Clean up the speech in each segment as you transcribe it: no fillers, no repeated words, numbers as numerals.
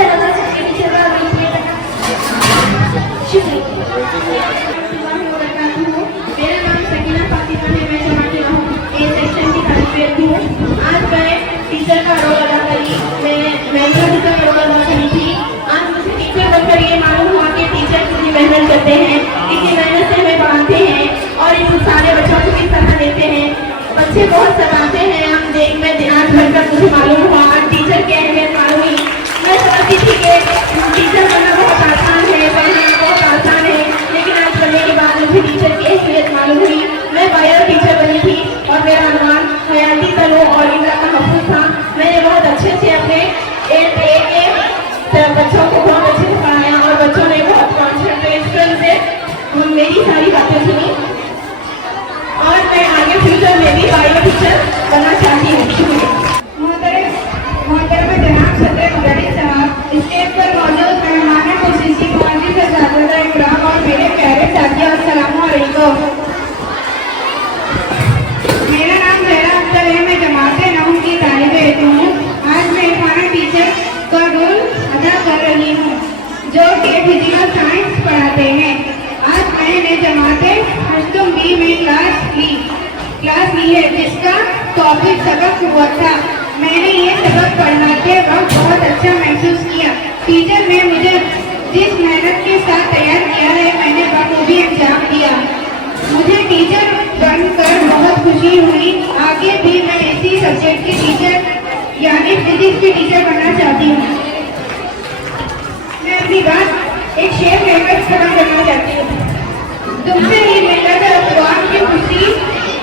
अच्छा लगा सबके टीचर का मीट करना। शुक्रिया। मेरा नाम सकीना फातिमा है, मैं जमात में हूँ, ए सेक्शन की तालिब हूँ। आज मैं टीचर का रोल अदा करी, मैं टीचर का रोल अदा करी थी। आज मुझे टीचर बनकर ये मालूम हुआ कि टीचर कितनी मेहनत करते हैं, कितनी मेहनत से हमें पढ़ाते हैं और इन सारे बच्चों को किस तरह देते हैं। बच्चे बहुत सताते हैं, हम मैं आज भरकर मुझे मालूम हुआ, आज टीचर की अहमियत मालूम हुई। मैं समझती थी कि टीचर बनना बहुत आसान है, पढ़ना बहुत आसान है, लेकिन आज बनने के बाद मुझे टीचर की अहमियत मालूम हुई। मैं बायो टीचर बनी थी और मेरा अनुमान हयाती तलों और इनका महफूज था। मैंने बहुत अच्छे से अपने बच्चों को बहुत अच्छे से पढ़ाया और बच्चों ने बहुत कॉन्सेंट्रेशन से मेरी सारी बातें सुनी और मैं आगे फ्यूचर में भी बायो टीचर बनना चाहती हूँ। शुक्रिया। मोहतरम जनाब सदर मुदर्रिस साहब, स्टेज पर मौजूद मेहमानों को खुसूसी मुअज़्ज़िज़ अज़ाज़ात इकराम और मेरे प्यारे साथियों, अस्सलामु अलैकुम। मेरा नाम ज़हरा अख्तर है, मैं जमात नौम की तालिब इल्म हूँ। आज मैं खाना टीचर का रोल अदा कर रही हूँ जो कि फिजिकल साइंस पढ़ाते हैं। आज मैंने जमात हस्तुम बी में क्लास ली है जिसका टॉपिक सबक हुआ था। मैंने ये सबक पढ़ने के वक्त बहुत अच्छा महसूस किया। टीचर ने मुझे जिस मेहनत के साथ तैयार किया है, मैंने बखूबी अंजाम दिया। मुझे टीचर बनकर बहुत खुशी हुई। आगे भी मैं इसी सब्जेक्ट के टीचर यानी फिजिक्स के टीचर बनना चाहती हूँ। मैं अपनी बात एक शेर लेकर खत्म करना चाहती हूँ। तुमसे ही मिलत अक़वाम की खुशी,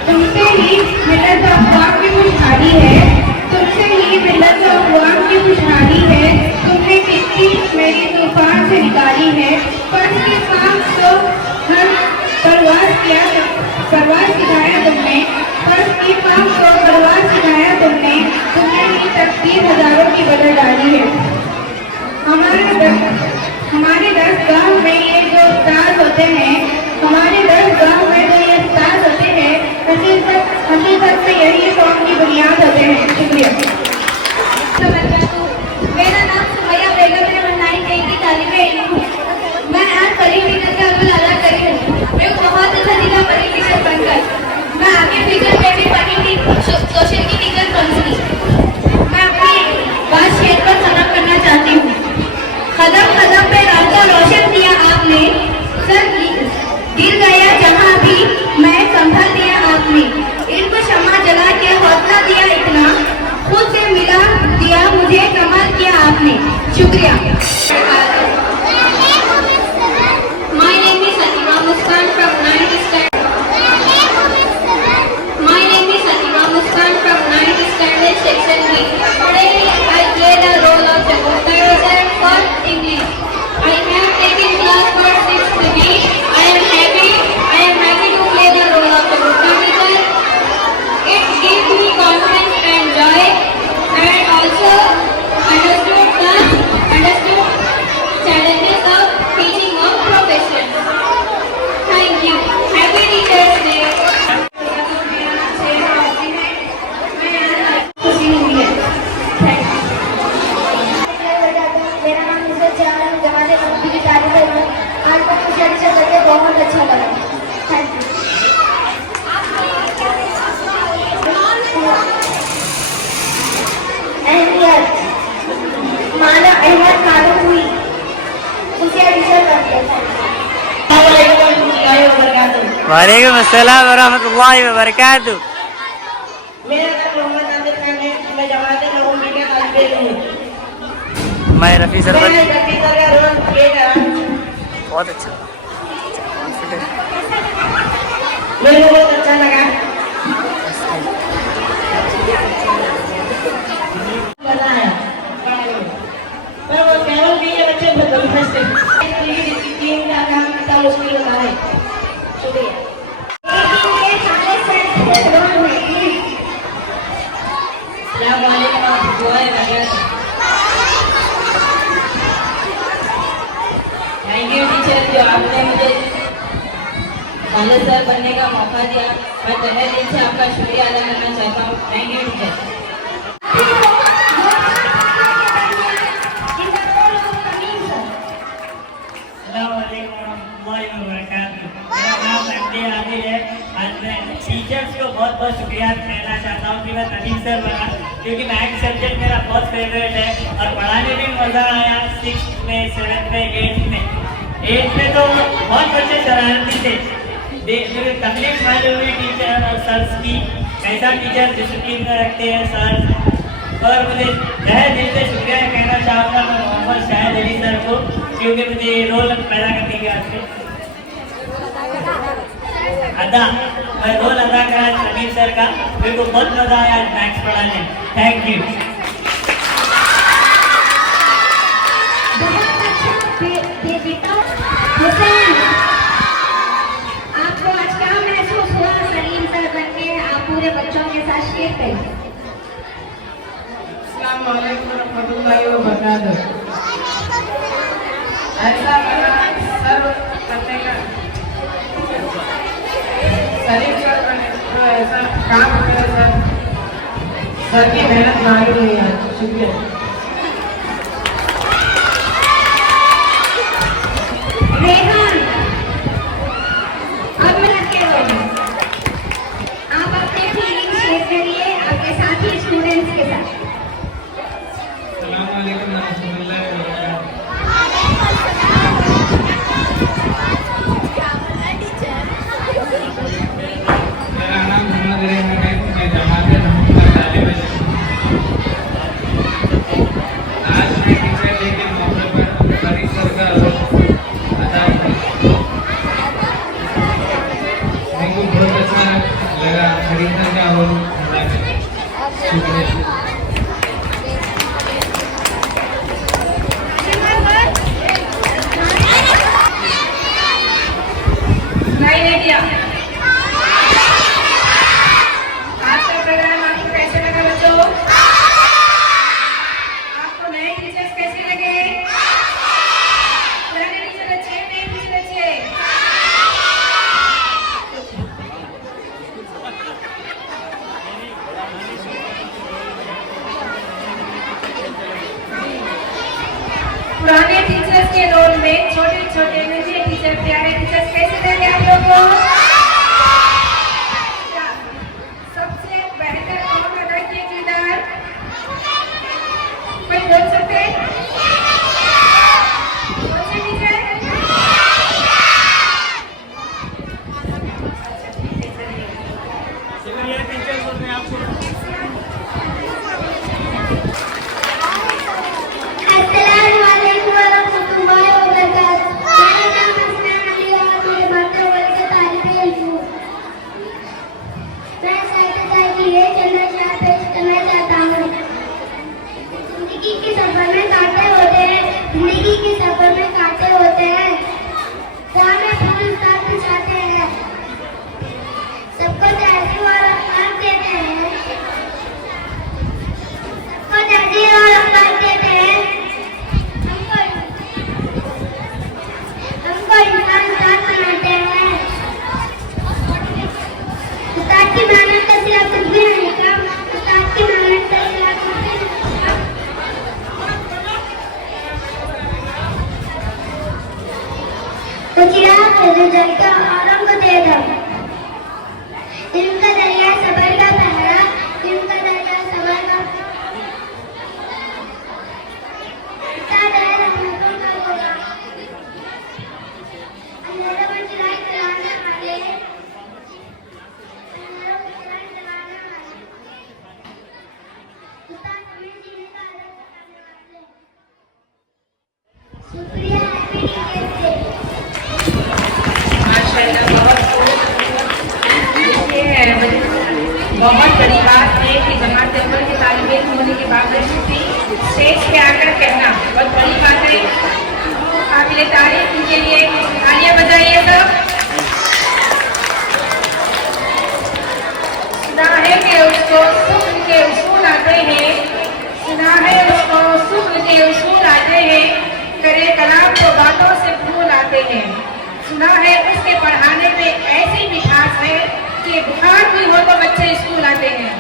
तुमसे ही मिलत अक़वाम की खुशहाली है, तुमसे ही मिलत अक़वाम की खुशहाली है। तुमने कितनी मेरी तूफान से निकाली है। फर्ज के काम तो हर परवाज़ सिखाया तुमने, फर्ज के काम को परवाज़ सिखाया तुमने। तुमने ही तकदीर हजारों की बदल डाली है। हमारे दरगाह में ये जो उस्ताद होते हैं, हमारे दरगाह में जो ये उस्ताद होते हैं, हकीकत में यही कौम की बुनियाद होते हैं। शुक्रिया। मेरा नाम सुमैया बेगम है, मैं 9th की तालिब इल्म हूँ। मैं आज परी टीचर का रोल अदा करी हूँ। मैं बहुत अच्छा लगा परी टीचर बनकर। मैं आगे फ्यूचर में भी पढ़ी सोशल की टीचर बनूंगी। मैं अपनी बात शेयर पर खत्म करना चाहती हूँ। कदम कदम पे रास्ता रोशन किया आपने, सर गिर गया जहाँ भी मैं संभल दिया आपने। इनको क्षमा जला के हौसला दिया इतना, खुद से मिला दिया मुझे कमाल किया आपने। शुक्रिया। My name is Satima Muskan from 9th standard section B. Today I play the role of the supervisor for English. I have taken class for 6th B. I am happy to play the role of the supervisor. It gives me confidence and joy, and also understood challenges of teaching of profession. Thank you. Happy Teachers Day. आज को teacher करके बहुत अच्छा लगा। Thank you. अहमियत माना अहमियत मालूम हुई, उसे टीचर बनते हैं। वालेकुम अस्सलाम वरहमतुल्लाहि वबरकातुहू। मेरा नाम मोहम्मद आमिर खान है, मैं जमात नौम की तालिब इल्म हूँ। मैं रफ़ी सर मैंने रफ़ी सर का रोल प्ले करा। बहुत अच्छा, मेरे को बहुत अच्छा लगा। बनाया पर वो केवल भी ये बच्चे बदमाश थे। टीम का काम कितना मुश्किल होता है। शुक्रिया। थैंक यू टीचर, जो आपने मुझे कॉलेज सर बनने का मौका दिया। मैं तहे दिल से आपका शुक्रिया अदा करना चाहता हूँ। Thank you teacher. टीचर्स को बहुत बहुत शुक्रिया कहना चाहता हूँ कि मैं नदीम सर बना, क्योंकि मैथ्स सब्जेक्ट मेरा बहुत फेवरेट है और पढ़ाने में मज़ा आया। 6th में, 7th में, 8th में। 8th में तो बहुत बच्चे शरारती थे, मुझे तकलीफ मालूम हुई टीचर और सर्स की, कैसा टीचर डिसिप्लिन में रखते हैं सर। और मुझे तहे दिल से शुक्रिया कहना चाहूँगा मैं मोहम्मद शाहिद अली सर को, क्योंकि मुझे ये रोल पैदा करने के वास्ते मैं रोल अदा करा नदीम सर का। मेरे को बहुत मजा आया मैथ्स पढ़ाने। Thank you. बहुत अच्छा बेटा हुसैन, आपको आज क्या महसूस हुआ सलीम सर बनके? आप पूरे बच्चों के साथ शेयर करिए। अस्सलाम वालेकुम रहमतुल्लाहि व बरकातहू। ऐसा बना सर करने का, सलीम सर बने तो ऐसा काम करे सर की मेहनत मांगी हुई है। शुक्रिया। रेहान, अब मैं लगे हुए आप अपने फीलिंग शेयर करिए आपके साथी स्टूडेंट्स के साथ। अस्सलाम वालेकुम रहमतुल्लाहि व बरकातहू। मेरा नाम मोहम्मद रेहान है, मैं जमात रहमतुल्लाह तालिब है। आज मैं टीचर डे के मौके पर फरीद सर का रोल अदा किया। मेरे को बहुत अच्छा लगा फरीद सर का रोल अदा करके। शुक्रिया। नहीं किया। आज का प्रोग्राम आपको कैसे लगा बच्चों? आपको नए टीचर्स कैसे लगे? पुराने टीचर अच्छे, नए टीचर अच्छे? पुराने टीचर्स के रोल में छोटे छोटे नए टीचर, प्यारे टीचर्स कैसे लगे आप लोगों को? सबसे बेहतर कौन अदा किए किरदार? कोई बोल सकते हैं? कौन से टीचर? शुक्रिया टीचर को मैं आपको। अस्सलाम वालेकुम वरहमतुल्लाहि वबरकातुहू। मेरा नाम हसनैन अली और मेरे माता वर्ग के तालिब इल्म हूँ। मैं सैकड़ों के लिए चंदा शाह पेश करना चाहता हूँ। जिंदगी के सफर में कांटे होते हैं, जिंदगी के सफर में कांटे होते हैं, राह में फूल साथ बिछाते हैं, सबको तहजीब और अखलाक देते हैं, सबको तहजीब और अखलाक देते हैं, हमको इंसान बनाते हैं। उस्ताद की मेहनत का सिला कुछ भी नहीं कम, उस्ताद की मेहनत का सिला कुछ भी नहीं कम। तो चिराग जल का आलम को दे दो, इनका दरिया सबर का पहरा, इनका दरिया सबर का उस्ताद है रहमतों का गोला, अंधेरों में चिराग जलाने वाले, अंधेरों में चिराग जलाने वाले, उस्ताद हमें जीने का आदत सिखाने वाले। शुक्रिया हैप्पी टीचर्स डे। बहुत बड़ी बात है कि जमात अव्वल के तालिब इल्म होने के बावजूद भी स्टेज पे आकर कहना बहुत बड़ी बात है। काबिले तारीफ इनके लिए तालियां बजाइए सब। सुना है कि उसको शुक्र के उसूल आते हैं, सुना है उसको शुक्र के उसूल आते हैं, करे कलाम को बातों से फूल आते हैं, सुना है उसके पढ़ाने पे ऐसी मिठास है कि बुखार भी हो तो बच्चे स्कूल आते हैं।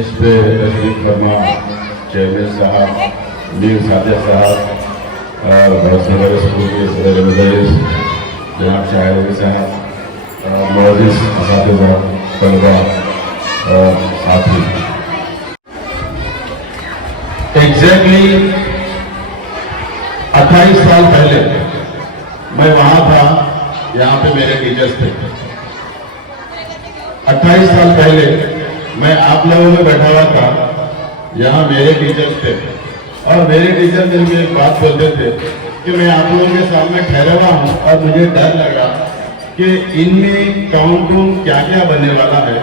इस पे तशरीफ फरमा चेयरमैन साहब, मीर सादिक साहब, और बहुत से बड़े स्कूल के सदर मदरस, जनाब शायर साहब, मोअज़्ज़िज़ असातिज़ा, तलबा और साथी। एग्जैक्टली 28 साल पहले मैं वहां था, यहाँ पे मेरे टीचर्स थे। 28 साल पहले मैं आप लोगों में बैठा हुआ था, यहाँ मेरे टीचर्स थे और मेरे टीचर मुझे एक बात बोलते थे कि मैं आप लोगों के सामने ठहरा हुआ हूँ और मुझे डर लगा कि इनमें कौन क्या क्या बनने वाला है,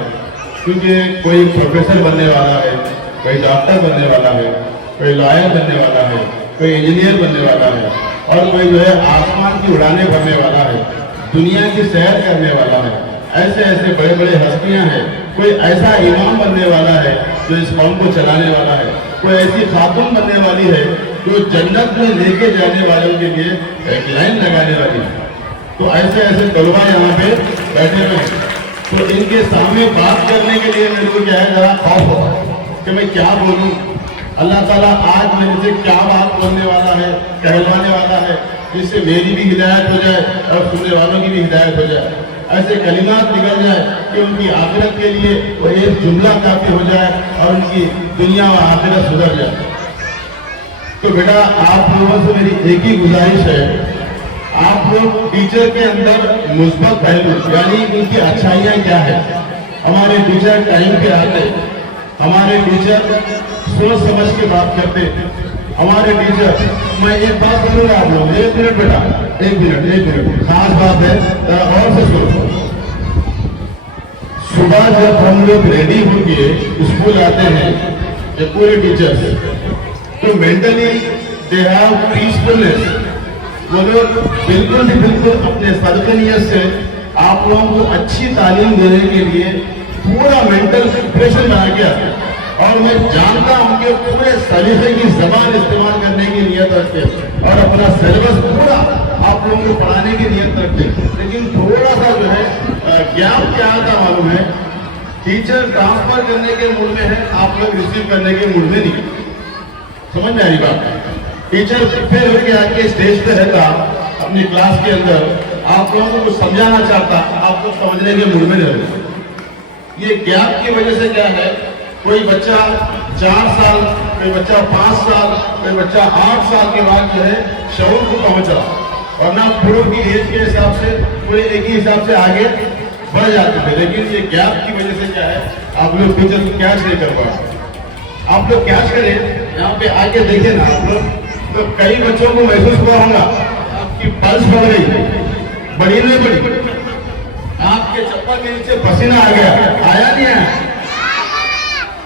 क्योंकि कोई प्रोफेसर बनने वाला है, कोई डॉक्टर बनने वाला है, कोई लॉयर बनने वाला है, कोई इंजीनियर बनने वाला है और कोई जो है आसमान की उड़ाने भरने वाला है, दुनिया की सैर करने वाला है। ऐसे ऐसे बड़े बड़े हस्तियां हैं। कोई ऐसा इमाम बनने वाला है जो इस कौम को चलाने वाला है, कोई ऐसी खातून बनने वाली है जो जन्नत में लेके जाने वालों के लिए एक लाइन लगाने वाली है। तो ऐसे ऐसे तलबा यहाँ पे बैठे हुए हैं। तो इनके सामने बात करने के लिए मेरे को क्या है, जरा खौफ होता है कि मैं क्या बोलूँ। अल्लाह ताला आज मेरे से क्या बात बोलने वाला है, कहलवाने वाला है, जिससे मेरी भी हिदायत हो जाए और सुनने वालों की भी हिदायत हो जाए। ऐसे कलिमात निकल जाए कि उनकी आखिरत के लिए वो एक जुमला काफी हो जाए और उनकी दुनिया व आखिरत सुधर जाए। तो बेटा, आप लोगों से मेरी एक ही गुजारिश है, आप लोग टीचर के अंदर मुस्बत पहलू यानी उनकी अच्छाइयाँ क्या है। हमारे टीचर टाइम पे आते, हमारे टीचर सोच समझ के बात करते, हमारे टीचर, मैं एक बात बोलूंगा आप लोग, 1 मिनट बेटा, 1 मिनट, खास बात है, जरा और से सुनो। सुबह जब हम लोग रेडी होके स्कूल आते हैं, ये पूरे टीचर्स, तो मेंटली दे हैव पीसफुलनेस। वो लोग बिल्कुल अपने सदकनियत से आप लोगों को अच्छी तालीम देने के लिए पूरा मेंटल प्रिपरेशन बना के आते हैं। और मैं जानता हूं कि पूरे सलीके की जबान इस्तेमाल करने की नियत रखते और अपना सिलेबस पूरा आप लोगों को पढ़ाने की नियत रखते, लेकिन थोड़ा सा जो है गैप क्या आता मालूम है, टीचर ट्रांसफर करने के मूड में है, आप लोग रिसीव करने के मूड में नहीं। समझ में आ रही बात? टीचर फिर उठ के आके स्टेज पे रहता अपनी क्लास के अंदर, आप लोगों को कुछ समझाना चाहता, आप लोग समझने के मूड में नहीं रहते। ये गैप की वजह से क्या है, कोई बच्चा 4 साल, कोई बच्चा 5 साल, कोई बच्चा 8 साल के बाद जो है शऊर को पहुंचा, वरना बूढ़ों की एज के हिसाब से कोई एक ही हिसाब से आगे बढ़ जाते थे। लेकिन ये गैप की वजह से क्या है, आप लोग टीचर को कैच नहीं कर पाए। आप लोग कैच करें, यहाँ पे आके देखे ना आप लोग, तो कई बच्चों को महसूस हुआ होगा आपकी पल्स बढ़ गई, बढ़ी नहीं बढ़ी, आपके चप्पल के नीचे पसीना आ गया, आया नहीं आया?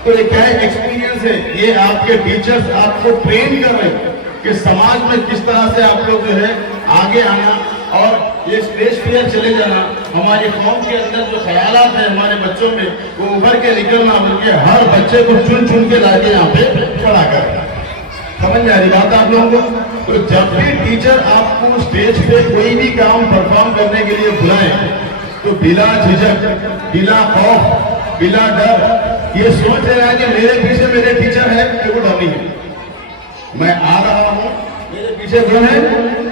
तो ये क्या एक्सपीरियंस है, ये आपके टीचर्स आपको ट्रेन कर रहे हैं कि समाज में किस तरह से आप लोग जो है आगे आना और ये स्टेज फियर चले जाना। हमारे कौम के अंदर जो ख्यालात है हमारे बच्चों में, वो उभर के निकलना, बल्कि हर बच्चे को चुन चुन के लाके यहाँ पे खड़ा कर। समझ आ रही बात आप लोगों को? तो जब भी टीचर आपको स्टेज पे कोई भी काम परफॉर्म करने के लिए बुलाए, तो बिना झिझक, बिना खौफ, बिना डर, ये सोच रहा है कि मेरे पीछे मेरे टीचर है, कि वो डर नहीं है। मैं आ रहा हूँ, मेरे पीछे कौन है?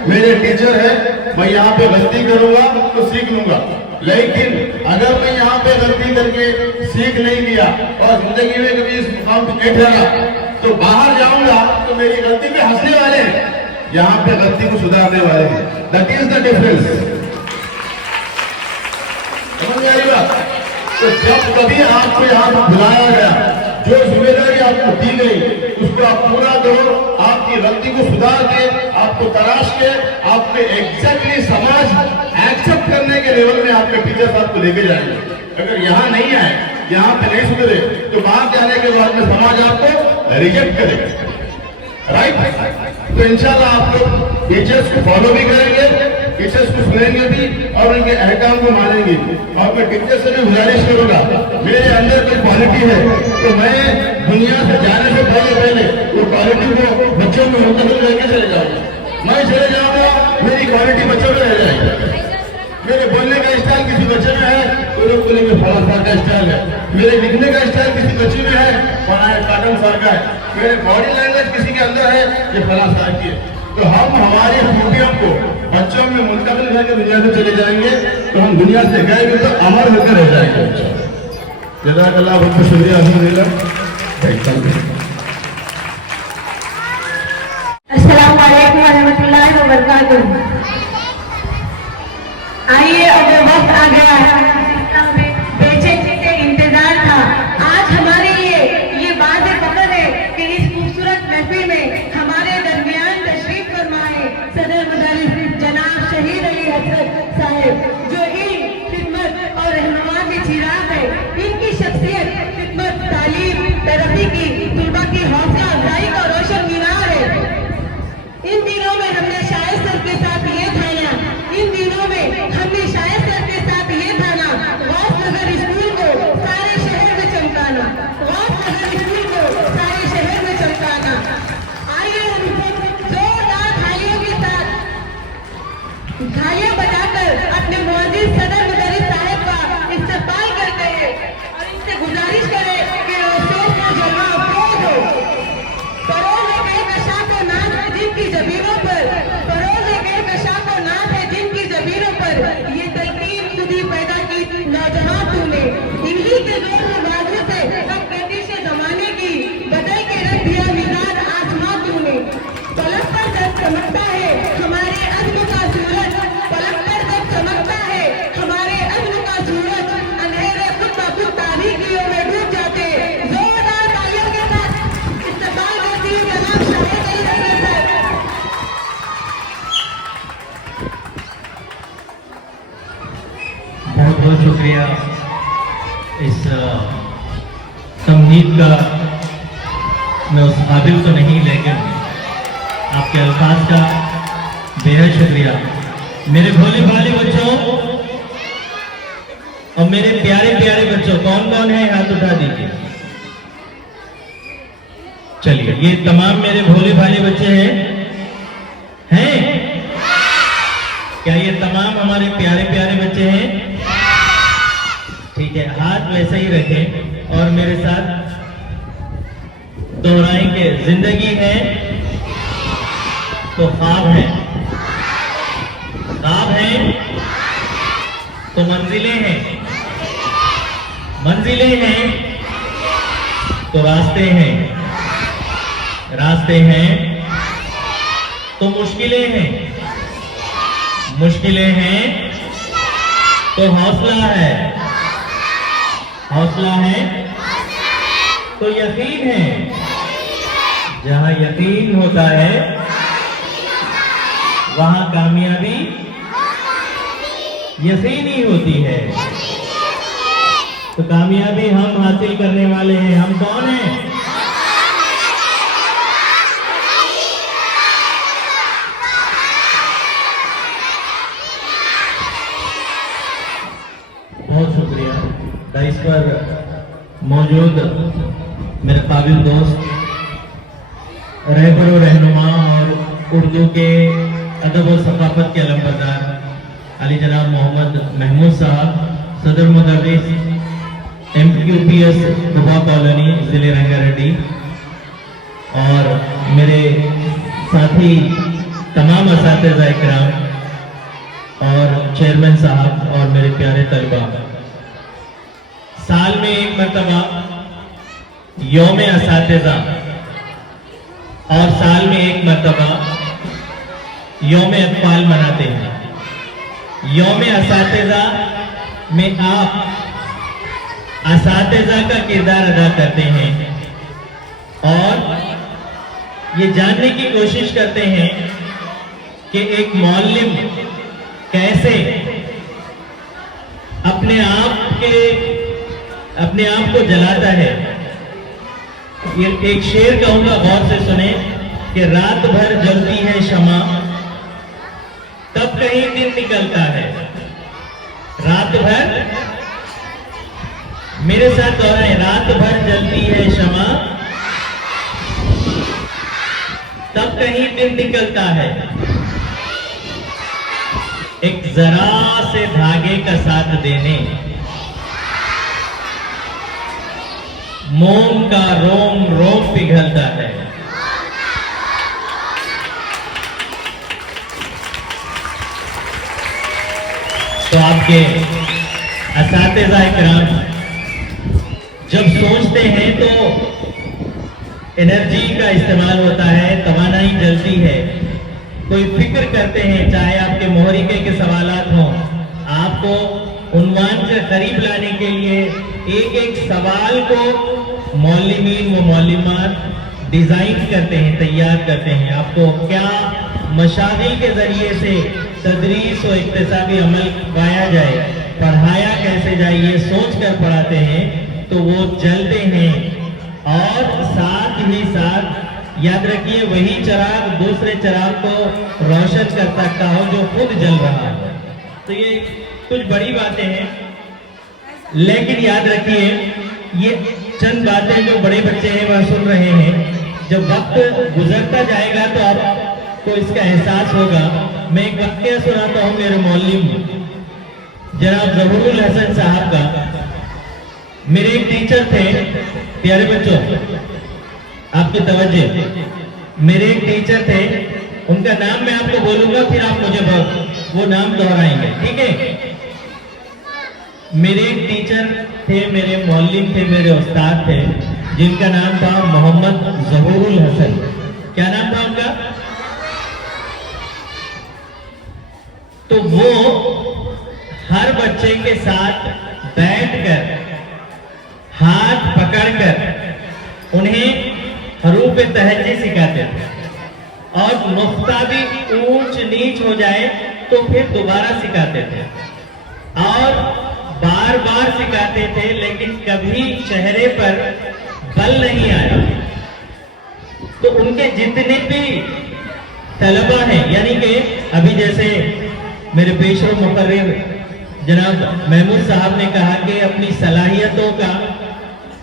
मेरे टीचर है। मैं यहाँ पे गलती करूंगा तो सीख लूंगा, लेकिन अगर मैं यहाँ पे गलती करके सीख नहीं लिया और जिंदगी में कभी इस मुकाम पे नहीं ठहरा, तो बाहर जाऊंगा तो मेरी गलती पे हंसने वाले हैं, यहाँ पे गलती को सुधारने वाले हैं। That is the difference. समझ आ रही बात? तो जब कभी आपको यहाँ पर बुलाया गया, जो जिम्मेदारी आपको दी गई उसको आप पूरा करो। आपकी गलती को सुधार के, आपको तलाश के, आपके एग्जैक्टली समाज एक्सेप्ट करने के लेवल में आपके टीचर्स आपको लेके जाएंगे। अगर यहाँ नहीं आए, यहाँ पे नहीं सुधरे, तो बाहर जाने के बाद में समाज आपको रिजेक्ट करेगा। राइट? तो इंशाल्लाह आप लोग टीचर्स को फॉलो भी करेंगे, टीचर्स को सुनेंगे भी और उनके अहकाम को मानेंगे। और मैं टीचर से भी गुजारिश करूंगा, मेरे अंदर कोई क्वालिटी है तो मैं दुनिया से जाने से पहले वो क्वालिटी को बच्चों में मुंतकिल करके चले जाऊंगा। मैं चले जाऊंगा, मेरी क्वालिटी बच्चों में रह जाएगी। मेरे बोलने का स्टाइल किसी बच्चे में है तो लोग बोलेंगे फलां सर का स्टाइल है। मेरे लिखने का स्टाइल किसी बच्चे में है, फलां काटन सर का है। मेरे बॉडी लैंग्वेज किसी के अंदर है, ये फलां सर की है। तो हम हमारी खूबियों को बच्चों में मुंतकिल करके दुनिया से चले जाएंगे, तो हम दुनिया से गए भी तो अमर होकर रह जाएंगे। जज़ाकल्लाह, बहुत बहुत शुक्रिया। अल्हम्दुलिल्लाह। अस्सलाम वालेकुम रहमतुल्लाहि व बरकातुहू। आइए, अब वक्त आ गया है, बेचैनी इंतजार था। आज हमारे लिए ये बात पकड़ है कि इस खूबसूरत महफिल में हमारे दरमियान तशरीफ फरमाए सदर मदरस जनाब शहीद अली हजरत साहब, जो इन खिदमत और रहनुमा के चिराग है। इनकी शख्सियत खिदमत, तालीम, तरक्की की, तुलबा की हौसला अफजाई का रोशन मीनार है। इन दिनों में हमने शायद सर के साथ ये ठाना, इन दिनों में हमने शायद सर के साथ ये ठाना, गौसनगर स्कूल को सारे शहर में चमकाना, गौसनगर स्कूल को सारे शहर में चमकाना। आइए हम जोरदार थालियों के साथ थालियां बजाकर अपने मुअज्जिज सदर मदरस साहब का इस्तकबाल करते हैं और इनसे गुजारिश करें कि वो स्टेज पर जलवा अफरोज हो। फरोज गए कशाफ और नाज है जिनकी जबीरों पर, फरोज गए कशाफ और नाज है जिनकी जबीरों पर, ये तलकीन खुदी पैदा की नौजवान तूने। इन्हीं के जोर नवाजों से अब ब्रिटिश जमाने की बदल के रख दिया मीनार आसमां तूने। पलक पर जब चमकता है हमारे अज़्म का सूरज, पलक पर जब चमकता है हमारे अज़्म का सूरज, अंधेरे खुद ब खुद तारीकियों में डूब जाते। जोरदार तालियों के साथ इस्तकबाल करती है जनाब शाहिद अली हजरत साहब। बहुत बहुत शुक्रिया इस तमहीद का। मैं उस काबिल तो नहीं, लेकिन आपके अल्फाज का बेहद शुक्रिया। मेरे भोले भाले बच्चों और मेरे प्यारे प्यारे बच्चों, कौन कौन है हाथ उठा दीजिए। चलिए, ये तमाम मेरे भोले भाले बच्चे हैं? क्या ये तमाम हमारे प्यारे प्यारे बच्चे हैं? ठीक है, हाथ वैसे ही रखें और मेरे साथ दोहराएंगे। जिंदगी है तो ख्वाब है, ख्वाब है तो मंजिलें हैं, मंजिलें हैं तो रास्ते हैं, रास्ते हैं तो मुश्किलें हैं, मुश्किलें हैं तो हौसला है, हौसला है तो यकीन है। जहां यकीन होता है वहां कामयाबी यकीनी होती है। तो कामयाबी हम हासिल करने वाले हैं। हम कौन हैं? बहुत शुक्रिया। डाइस पर मौजूद मेरे काबिल दोस्त, रहबर और रहनुमा और उर्दू के अदब और सकाफत के अलमबरदार अली जनाब मोहम्मद महमूद साहब, सदर मुदर्रिस MQPS दुबा कॉलोनी जिले रंगारेड्डी, और मेरे साथी तमाम असातिज़ा इकराम और चेयरमैन साहब और मेरे प्यारे तलबा। साल में एक मरतबा यौम असातिज़ा और साल में एक मरतबा यौम अतफाल मनाते हैं। यौम असातिज़ा में आप असातिज़ा का किरदार अदा करते हैं और ये जानने की कोशिश करते हैं कि एक मौल्लिम कैसे अपने आप को जलाता है। ये एक शेर कहूंगा, गौर से सुने कि रात भर जलती है शमा तब कहीं दिन निकलता है। रात भर, मेरे साथ दोहराएं, रात भर जलती है शमा तब कहीं दिन निकलता है। एक जरा से धागे का साथ देने, मोम का रोम रोम पिघलता है। आपके असातिज़ा इकराम जब सोचते हैं तो एनर्जी का इस्तेमाल होता है, तवानाई जलती है। कोई फिक्र करते हैं, चाहे आपके मोहरिके के सवालात हों, आपको उन्वान से करीब लाने के लिए एक एक सवाल को मौलिमीन व मौलिमात डिजाइन करते हैं, तैयार करते हैं। आपको क्या मशागिल के जरिए से तदरीस और इक्तिसाबी अमल पाया जाए, पढ़ाया कैसे जाए, ये सोच कर पढ़ाते हैं तो वो जलते हैं। और साथ ही साथ याद रखिए, वही चिराग दूसरे चिराग को रोशन कर सकता हो जो खुद जल रहा है। तो ये कुछ बड़ी बातें हैं, लेकिन याद रखिए ये चंद बातें जो बड़े बच्चे हैं वह सुन रहे हैं। जब वक्त गुजरता जाएगा तो आपको इसका एहसास होगा। मैं एक वाकया सुनाता हूँ मेरे मौलिम जनाब ज़हूरुल हसन साहब का। मेरे एक टीचर थे, प्यारे बच्चों आपकी तवज्जो, मेरे एक टीचर थे, उनका नाम मैं आपको बोलूंगा फिर आप मुझे वो नाम दोहराएंगे, ठीक है। मेरे एक टीचर थे, मेरे मौलिम थे, मेरे उस्ताद थे, जिनका नाम था मोहम्मद ज़हूरुल हसन। क्या नाम था उनका? तो वो हर बच्चे के साथ बैठकर हाथ पकड़कर उन्हें हरूफ तहज्जी सिखाते थे, और नुक्ता भी ऊंच नीच हो जाए तो फिर दोबारा सिखाते थे, और बार बार सिखाते थे, लेकिन कभी चेहरे पर बल नहीं आया। तो उनके जितने भी तलबा हैं, यानी कि अभी जैसे मेरे पेशवा मुकर्रिर जनाब महमूद साहब ने कहा कि अपनी सलाहियतों का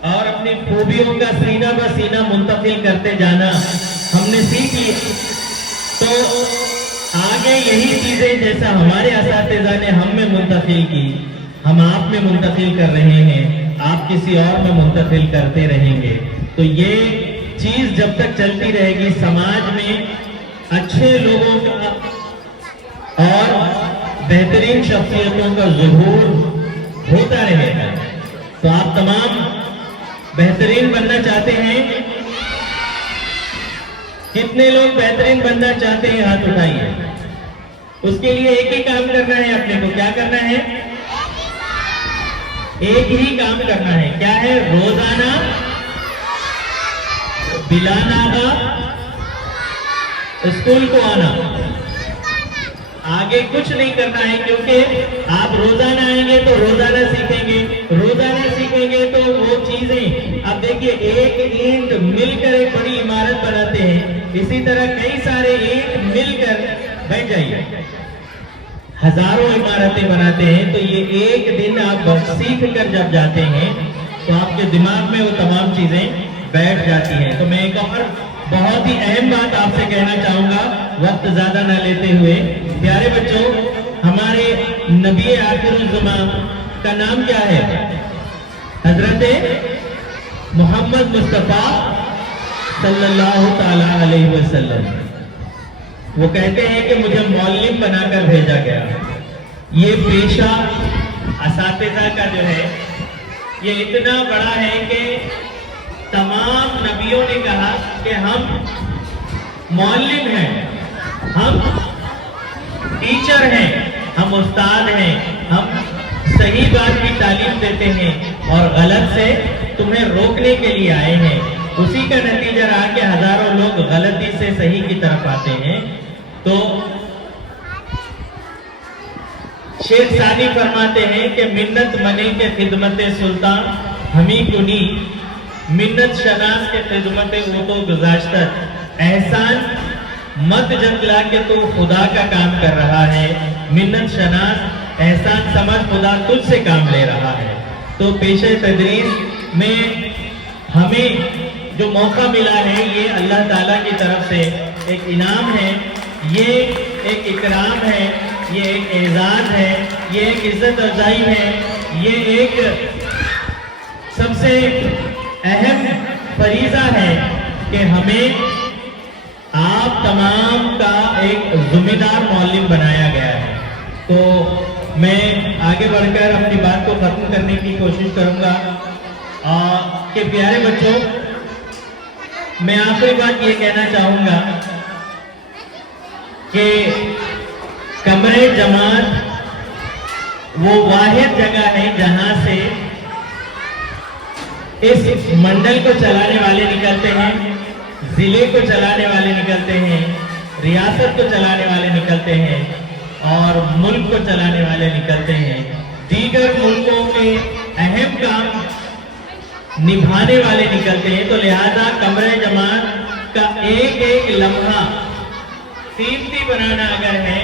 और अपनी खूबियों का सीना ब सीना मुंतकिल करते जाना हमने सीख लिया। तो आगे यही चीजें जैसा हमारे असातिज़ा ने हम में मुंतकिल की, हम आप में मुंतकिल कर रहे हैं, आप किसी और में मुंतकिल करते रहेंगे। तो ये चीज जब तक चलती रहेगी, समाज में अच्छे लोगों का और बेहतरीन शख्सियतों का ज़ुहूर होता रहेगा। तो आप तमाम बेहतरीन बनना चाहते हैं? कितने लोग बेहतरीन बनना चाहते हैं? हाथ उठाइए। उसके लिए एक ही काम करना है अपने को। क्या करना है? एक ही काम करना है। क्या है? रोजाना बिलाना स्कूल को आना। आगे कुछ नहीं करना है, क्योंकि आप रोजाना आएंगे तो रोजाना सीखेंगे, रोजाना सीखेंगे तो वो चीजें, अब देखिए एक ईंट मिलकर एक बड़ी इमारत बनाते हैं, इसी तरह कई सारे ईंट मिलकर बैठ जाइए हजारों इमारतें बनाते हैं। तो ये एक दिन आप सीख कर जब जाते हैं तो आपके दिमाग में वो तमाम चीजें बैठ जाती हैं। तो मैं एक और बहुत ही अहम बात आपसे कहना चाहूंगा, वक्त ज्यादा न लेते हुए। प्यारे बच्चों, हमारे नबी आखिरुज़्ज़मान का नाम क्या है? हजरत मोहम्मद मुस्तफा सल्लल्लाहु ताला अलैहि वसल्लम। वो कहते हैं कि मुझे मौलिम बनाकर भेजा गया। ये पेशा असातिज़ा का जो है ये इतना बड़ा है कि तमाम नबियों ने कहा कि हम मौलिम हैं, हम टीचर हैं, हम उस्ताद हैं, हम सही बात की तालीम देते हैं और गलत से तुम्हें रोकने के लिए आए हैं। उसी का नतीजा रहा कि हजारों लोग गलती से सही की तरफ आते हैं। तो शेख सानी फरमाते हैं कि मिन्नत मने के खिदमत सुल्तान हमी कुनी, मिन्नत शनास के खिदमत वो तो गुज़ाश्त, एहसान मत जतला के तो खुदा का काम कर रहा है, मिन्नत शनास एहसान समझ खुदा तुझसे काम ले रहा है। तो पेशे तदरीस में हमें जो मौका मिला है ये अल्लाह ताला की तरफ से एक इनाम है, ये एक इकराम है, ये एक एजाज है, ये एक इज्जत अफजाई है, ये एक सबसे अहम फरीजा है कि हमें आप तमाम का एक जिम्मेदार मौलिम बनाया गया है। तो मैं आगे बढ़कर अपनी बात को खत्म करने की कोशिश करूंगा कि प्यारे बच्चों, मैं आखिरी बात ये कहना चाहूंगा कि कमरे जमात वो वाहिद जगह है जहां से इस मंडल को चलाने वाले निकलते हैं, जिले को चलाने वाले निकलते हैं, रियासत को चलाने वाले निकलते हैं और मुल्क को चलाने वाले निकलते हैं, दीगर मुल्कों के अहम काम निभाने वाले निकलते हैं। तो लिहाजा कमरे जमात का एक एक लम्हा कीमती बनाना अगर है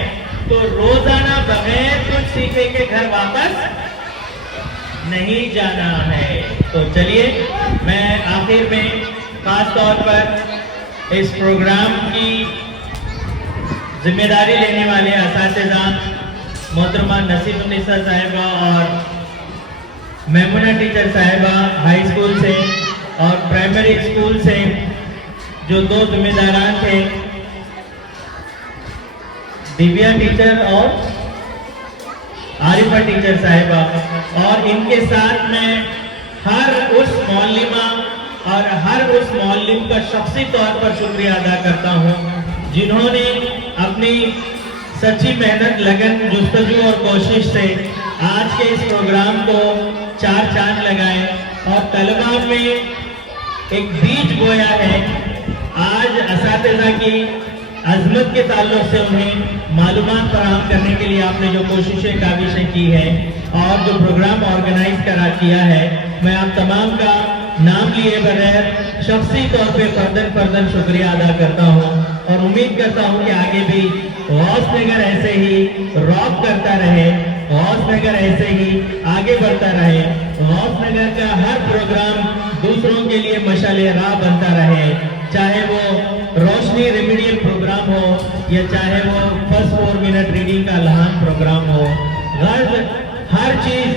तो रोजाना बगैर कुछ सीखे के घर वापस नहीं जाना है। तो चलिए, मैं आखिर में खास तौर पर इस प्रोग्राम की जिम्मेदारी लेने वाले असातिज़ा मोहतरमा नसीमुन्निसा साहिबा और मेमुना टीचर साहिबा हाई स्कूल से और प्राइमरी स्कूल से जो दो जिम्मेदारान थे, दिव्या टीचर और आरिफा टीचर साहिबा, और इनके साथ में हर उस मौलिमा और हर उस मौलिम का शख्सी तौर पर शुक्रिया अदा करता हूँ जिन्होंने अपनी सच्ची मेहनत, लगन, जुस्तजू और कोशिश से आज के इस प्रोग्राम को चार चांद लगाए और तलबा में एक बीज बोया है। आज असातिज़ा की अजमत के ताल्लुक से उन्हें मालूमात फराहम करने के लिए आपने जो कोशिशें, काविशें की है और जो प्रोग्राम ऑर्गेनाइज किया है, मैं आप तमाम का नाम लिए बगैर शख्सी तौर पे फर्दन शुक्रिया अदा करता हूँ और उम्मीद करता हूँ कि आगे भी गौसनगर ऐसे ही रॉक करता रहे, गौसनगर ऐसे ही आगे बढ़ता रहे, गौसनगर का हर प्रोग्राम दूसरों के लिए मशाले राह बनता रहे, चाहे वो रोशनी रेमिडियल प्रोग्राम हो या चाहे वो फर्स्ट 4 मिनट रीडिंग का लहान प्रोग्राम हो। हर चीज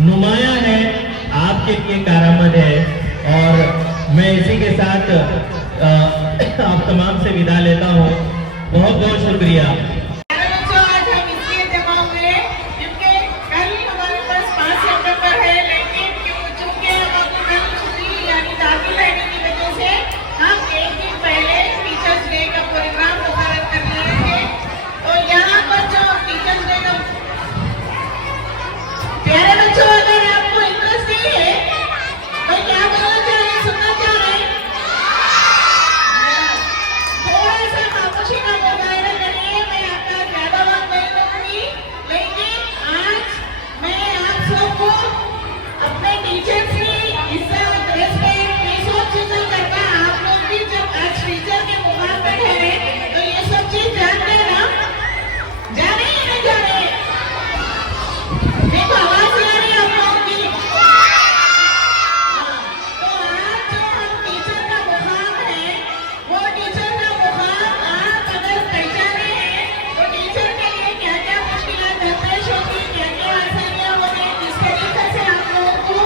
नुमाया है, आपके लिए कारामद है। और मैं इसी के साथ आप तमाम से विदा लेता हूँ। बहुत बहुत शुक्रिया। बच्चों, आज हम इसलिए जमा हुए क्योंकि कल हमारे पास 5 सितंबर है, लेकिन चूंकि हम कल छुट्टी यानी दाखिल रहने की वजह से हम एक दिन पहले टीचर्स डे का प्रोग्राम मुकर्रर कर रहे थे। तो यहाँ पर जो टीचर्स डे का प्यारे बच्चों, अगर आपको इंटरेस्ट नहीं है तो क्या बोलना चाह रहे, सुनना चाह रहे, थोड़ा सा खामोशी का मुजाहरा करिए। मैं आपका ज्यादा वक्त नहीं लूंगी, लेकिन आज मैं आप सबको अपने टीचर्स की इज्जत, रेस्पेक्ट, ये सब चीजें करना, आप लोग भी जब आज टीचर के मुकाम पे ठहरे तो ये सब चीज जानते हैं ना, जाने ही नहीं जाने। देखो आवाज आ रही है आप लोगों की। तो आज जो हम टीचर का मुकाम है, वो टीचर का मुकाम आप अगर पहचाने हैं तो टीचर के लिए क्या क्या मुश्किलात दरपेश होती, क्या क्या आसानियां होंगी, किस तरीके से आप लोगों को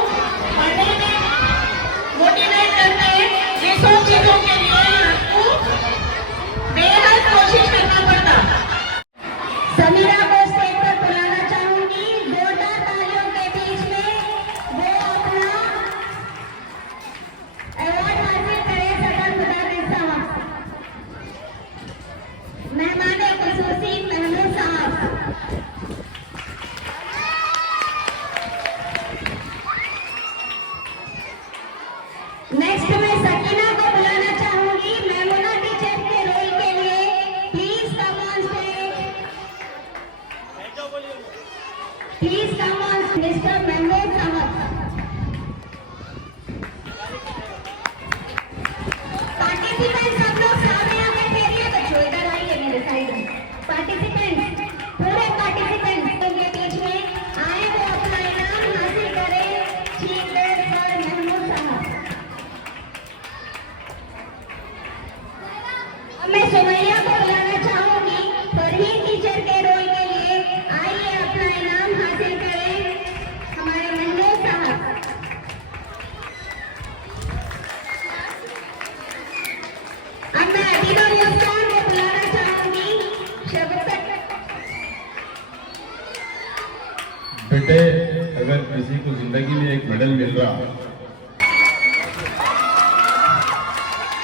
किसी को जिंदगी में एक मेडल मिल रहा।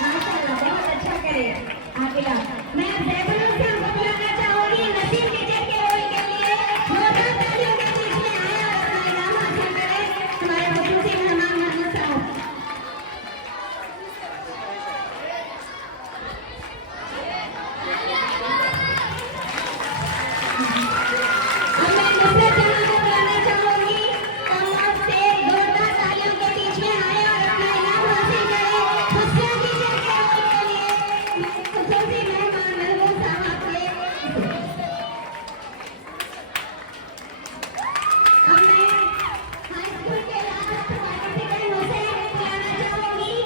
माशाल्लाह, बहुत अच्छा करे आकिला। मैं जयपुर से आपको बुलाना चाहूंगी नसीम टीचर के रोल के लिए। जोरदार तालियों के बीच में आए और अपना इनाम हासिल करें हमारे खसूसी मेहमान महमूद साहब। अब मैं दूसरे जहां को बुलाना चाहूंगी और से जोरदार तालियों के बीच में आए और अपना इनाम हासिल करें खुशियां टीचर के रोल के लिए खसूसी मेहमान महमूद साहब के। अब मैं हाई स्कूल के लास्ट पार्टिसिपेंट हुसैन को बुलाना चाहूंगी।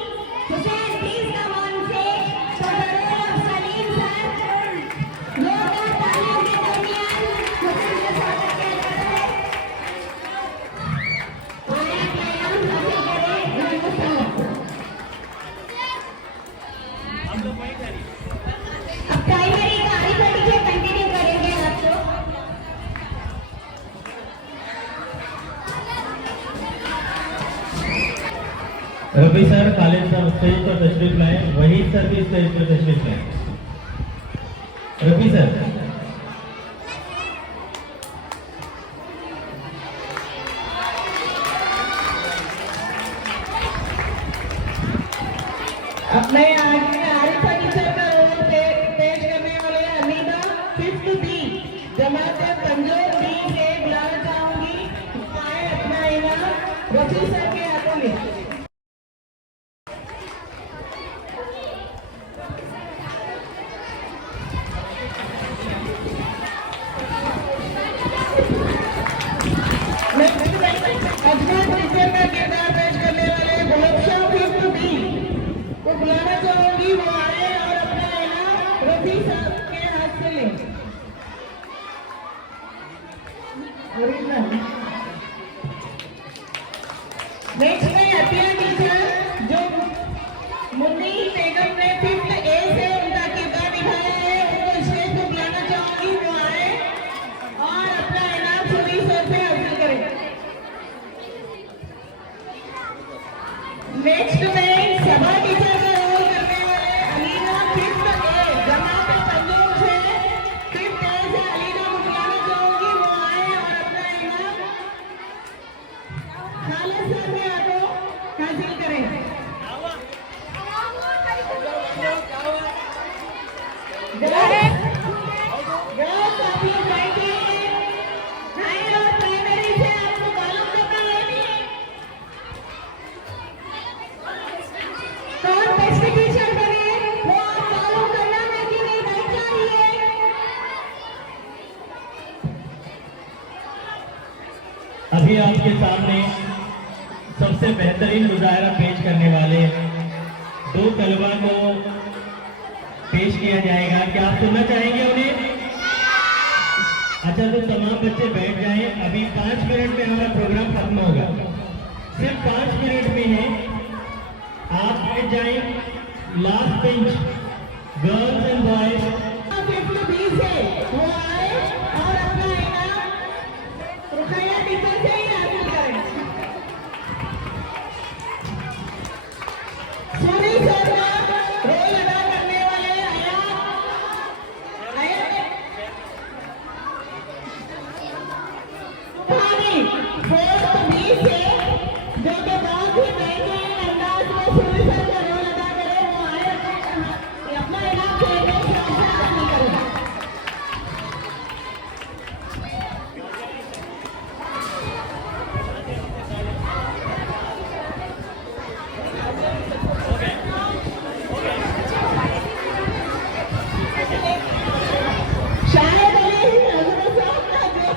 Hussain please come on stage for the role of Salim sir. जोरदार तालियों के दरमियान हुसैन का स्वागत किया जाता है और एक इनाम हासिल करें महमूद साहब। अब प्राइमरी का आरिफा टीचर कंटिन्यू करेंगे आप लोग। Rafi sir, Khalid sir stage पर तशरीफ लाए, वहीद सर भी स्टेज पर तशरीफ लाए। रफी सर, अब मैं आरिफा टीचर का रोल पेश करने वाले हमीदा 5th बी जमात पंजोर बी से बुलाना चाहूंगी। आए अपना इनाम रफी सर के हाथों में। अजमत टीचर का किरदार पेश करने वाले गोलबशाह 5th बी को बुलाना चाहूंगी। वो आए और अपना इनाम रफी साहब के हाथ से लें। नेक्स्ट में अतिया टीचर जो मुन्नी बेगम ने 5th ए से उनका किरदार निभाया है, उनको स्टेज को बुलाना चाहूंगी। वो आए और अपना इनाम सुनील सर से हासिल करें। नेक्स्ट में सभा टीचर का रोल करने वाले अलीना 5th ए जमात पंजोर से 5th ए से अलीना को बुलाना चाहूंगी। वो आए और अपना इनाम खालिद सर के हाथों हासिल करें। गर्ल्स आप लोग बैठिए। हायर और प्राइमरी से आपको मालूम करना है कौन बेस्ट टीचर बने, वो आप मालूम करना है कि नहीं। बैठ जाइए। अभी आपके सामने सबसे बेहतरीन मुजाहरा पेश करने वाले दो तलबा को पेश किया जाएगा। क्या आप सुनना चाहेंगे उन्हें? अच्छा, तो तमाम बच्चे बैठ जाएं। अभी 5 मिनट में हमारा प्रोग्राम खत्म होगा। सिर्फ 5 मिनट में है, आप बैठ जाएं। Last bench girls and boys. 5th B से वो आए और अपना इनाम रुखैया टीचर से ही हासिल करें। सोनी सर का रोल अदा करने वाले सुभानी 4th बी से जो कि बहुत ही बेहतरीन अंदाज में सोनी सर का रोल अदा करे, वो आए अपना इनाम देने से हासिल करें। शायद अली हजरत साहब का जो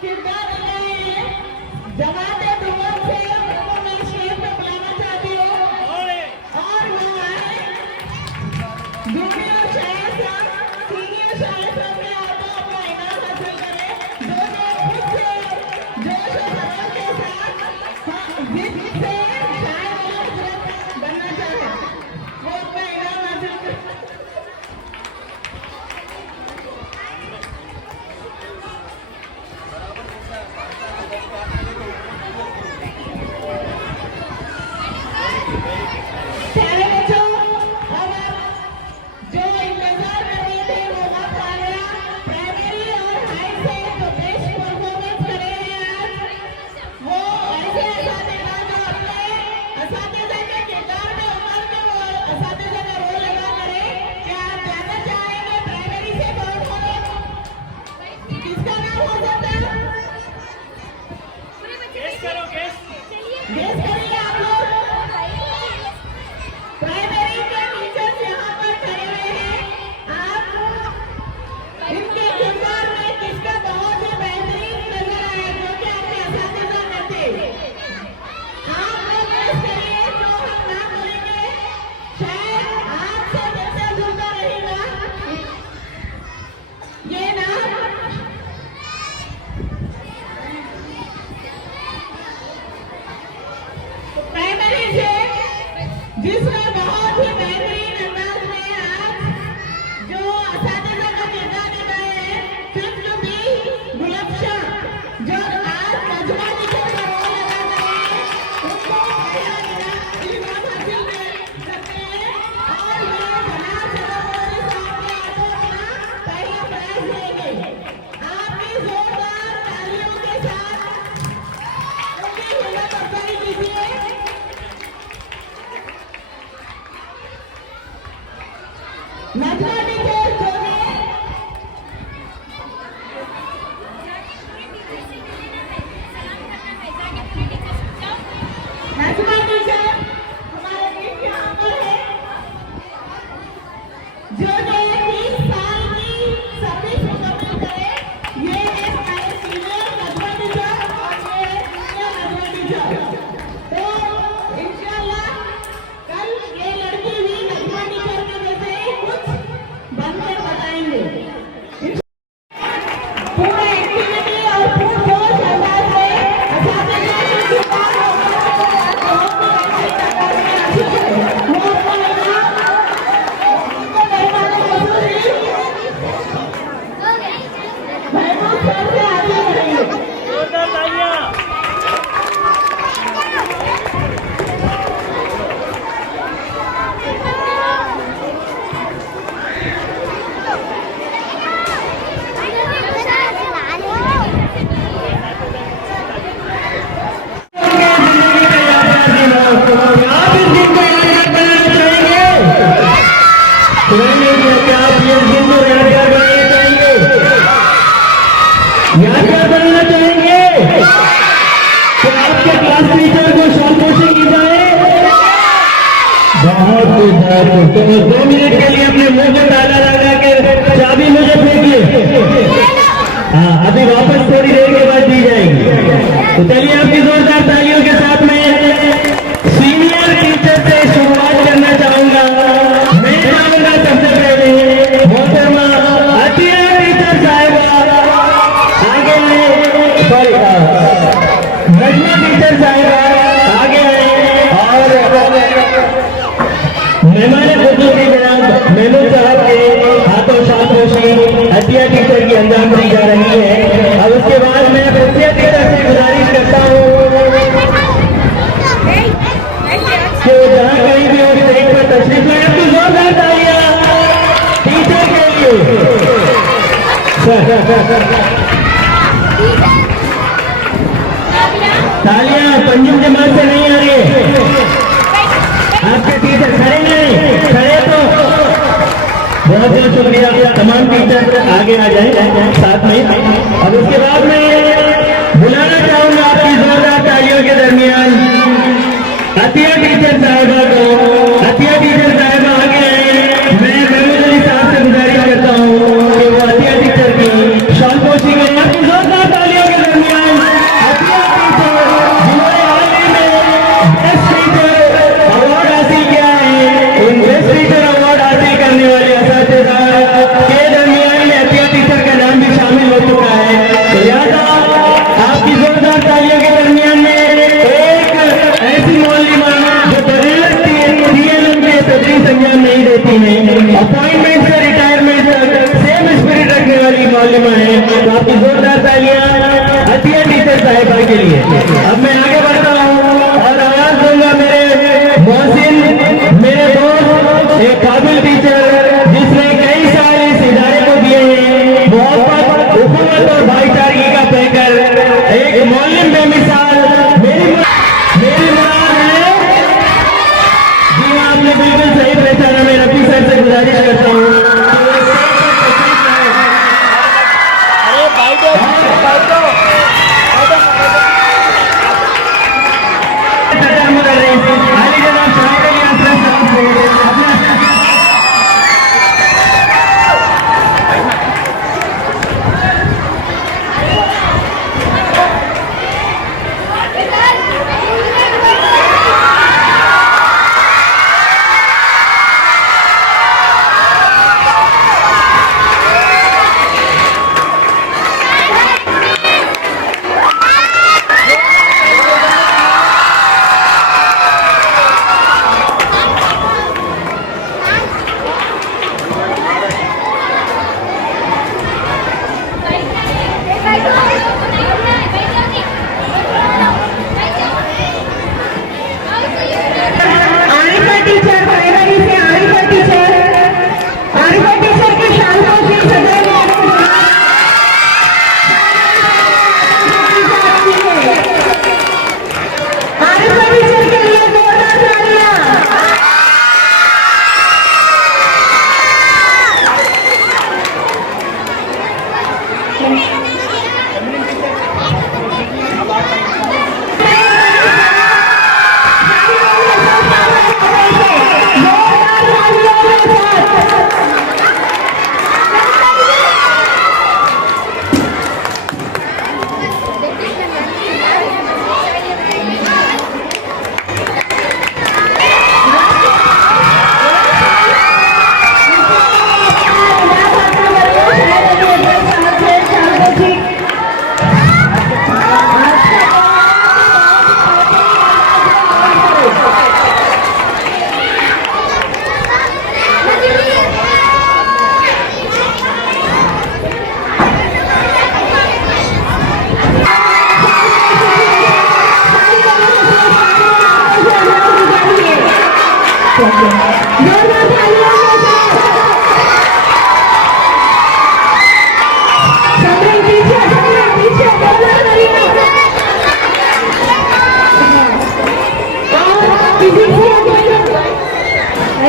किरदार रहे हैं जमात दुआ से उनको मैं स्टेज पे बुलाना चाहती हूँ। जिसमें बहुत ही बेहतरीन अंदाज में आज जो असातिज़ा का किरदार निभाए हैं, फिल्म बी गुलबशा, जो आज मजमा टीचर का रोल अदा कर रहे हैं, उनको इनाम हासिल कर सकते हैं और ये बनास सरोवर साहब के हाथों अपना पहला प्राइज लेंगे। आपकी जोरदार तालियों के साथ उनकी हिम्मत अफजाई कीजिए। नजमा टीचर जो है नजमा टीचर हमारे बीच यहाँ पर है, जो 30 साल की सर्विस मुकम्मल करे। ये है हमारे सीनियर नजमा टीचर और ये है सीनियर नजमा टीचर। तो इंशाल्लाह कल ये लड़की भी नजमा टीचर के जैसे कुछ बनकर बताएंगे। पूरे एक्टिविटी और पुरजोश अंदाज में असातिज़ा की किरदार महमूद सर से आगे बढ़ेंगे। जोरदार तालियां। याद क्या करना चाहेंगे कि आपके क्लास टीचर को शाबाशी की जाए। बहुत खूब। तो 2 मिनट के लिए अपने मुंह में ताला लगा के चाबी मुझे फेंकिए। हाँ, अभी वापस थोड़ी देर के बाद दी जाएगी। तो चलिए आपकी जोरदार तालियों के साथ में सीनियर टीचर से शुरुआत करना चाहूंगा। मैं चाहूंगा सबसे पहले मोहतरमा अतिया टीचर साहिबा आगे आए, सॉरी नजमा टीचर साहिबा आगे आए और मेहमान खुसूसी जनाब महमूद साहब के हाथों शाबाशी अतिया टीचर की अंजाम दी जा रही है। और उसके बाद मैं अतिया टीचर से गुजारिश करता हूँ कि जहाँ कहीं भी उस स्टेज पर तशरीफ लाए, आपकी जोरदार तालियां टीचर के लिए। तालियां पंजुम जमात से नहीं आ रही है। आपके टीचर खड़े नहीं, खड़े तो बहुत बहुत शुक्रिया। तमाम टीचर आगे आ जाए साथ में। और उसके बाद में बुलाना चाहूंगा आपकी जोरदार तालियों के दरमियान अतिया टीचर साहिबा को। अतिया टीचर साहिबा आगे आए। मैं महमूद अली साहब से गुजारिश करता हूँ कि वो अतिया टीचर की शाबाशी करें। आपकी जोरदार तालियों के दरमियान अतिया टीचर जिन्होंने हाल ही में बेस्ट टीचर अवार्ड हासिल किया है। उन बेस्ट टीचर अवार्ड हासिल करने वाले असातिज़ा के दरमियान में अतिया टीचर का नाम भी शामिल हो चुका है। तो लिहाजा आपकी जोरदार तालियों के दरमियान में एक ऐसी मौलिमा जो बगैर TLM के तदरीस अंजाम नहीं देती है, अपॉइंटमेंट से रिटायरमेंट तक सेम स्पिरिट रखने वाली मौलिमा है। तो आपकी जोरदार तालियां अतिया टीचर साहिबा के लिए। अब मैं आगे बढ़ता हूँ और आवाज दूंगा मेरे मोहसिन, मेरे दोस्त, एक काबिल टीचर जिसने कई साल इस इदारे को दिए हैं, मोहब्बत, हुकूमत और भाईचारगी का पैकर, एक मौलिम बेमिसाल। मेरी मुराद है जी, आपने बिल्कुल सही पहचाना। मैं रफी सर से गुजारिश करता हूँ जोरदार तालियां सबरे पीछे बोला करिए और किसी को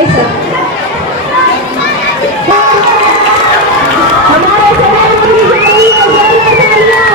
ऐसा हमारे समाज में जोरदार तालियां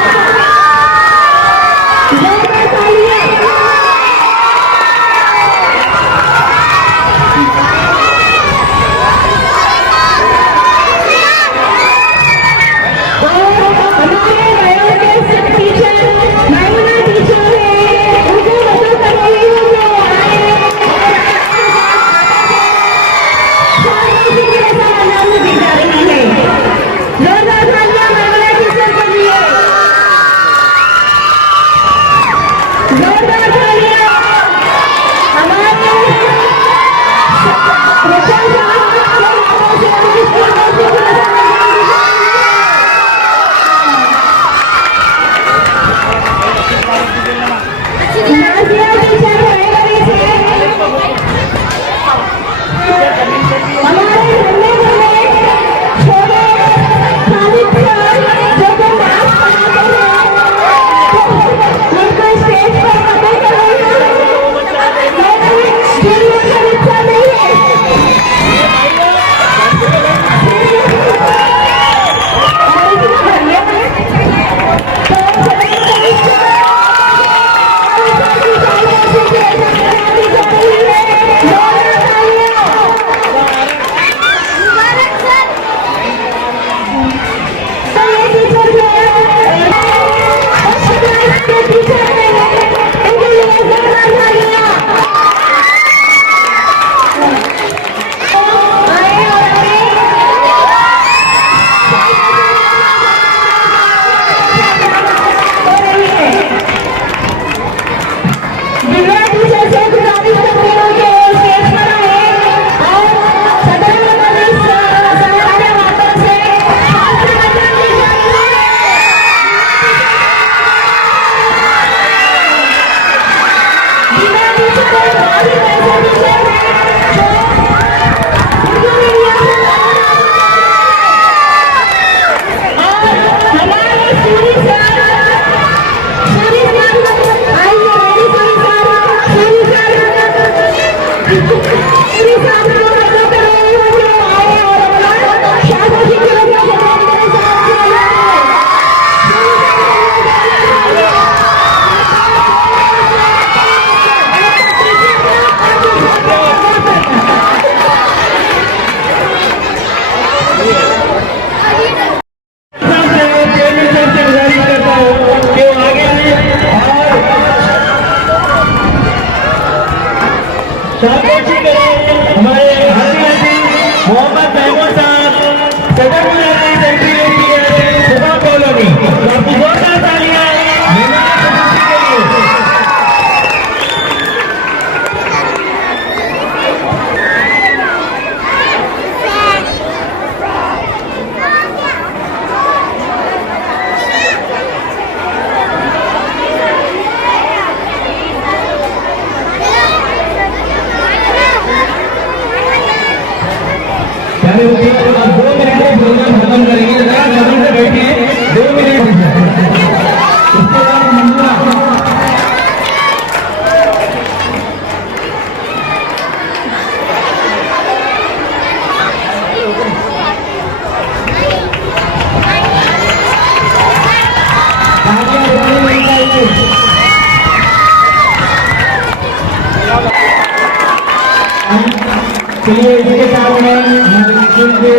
चलिए इसके साथ में हमारे स्कूल के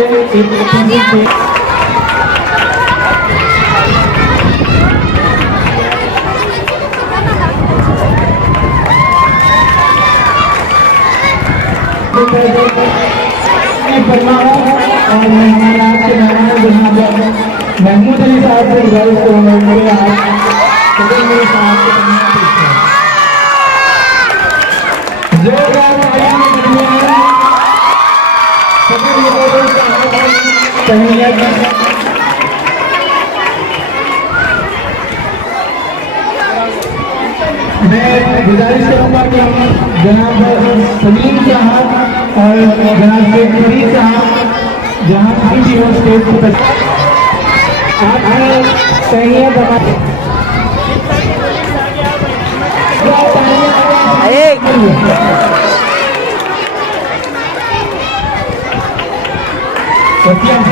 एक फरमा हूँ और मैं हमारे आज के मेहमान जनाब महमूद अली साहब से गुजारिश करूँगा मेरे आज सदर मेरे साहब के मैं गुजारिश करूंगा कि जनाब सलीम साहब और जनाब शेख फरीद साहब जहाँ भी हो स्टेज पर आप कहिए सत्यम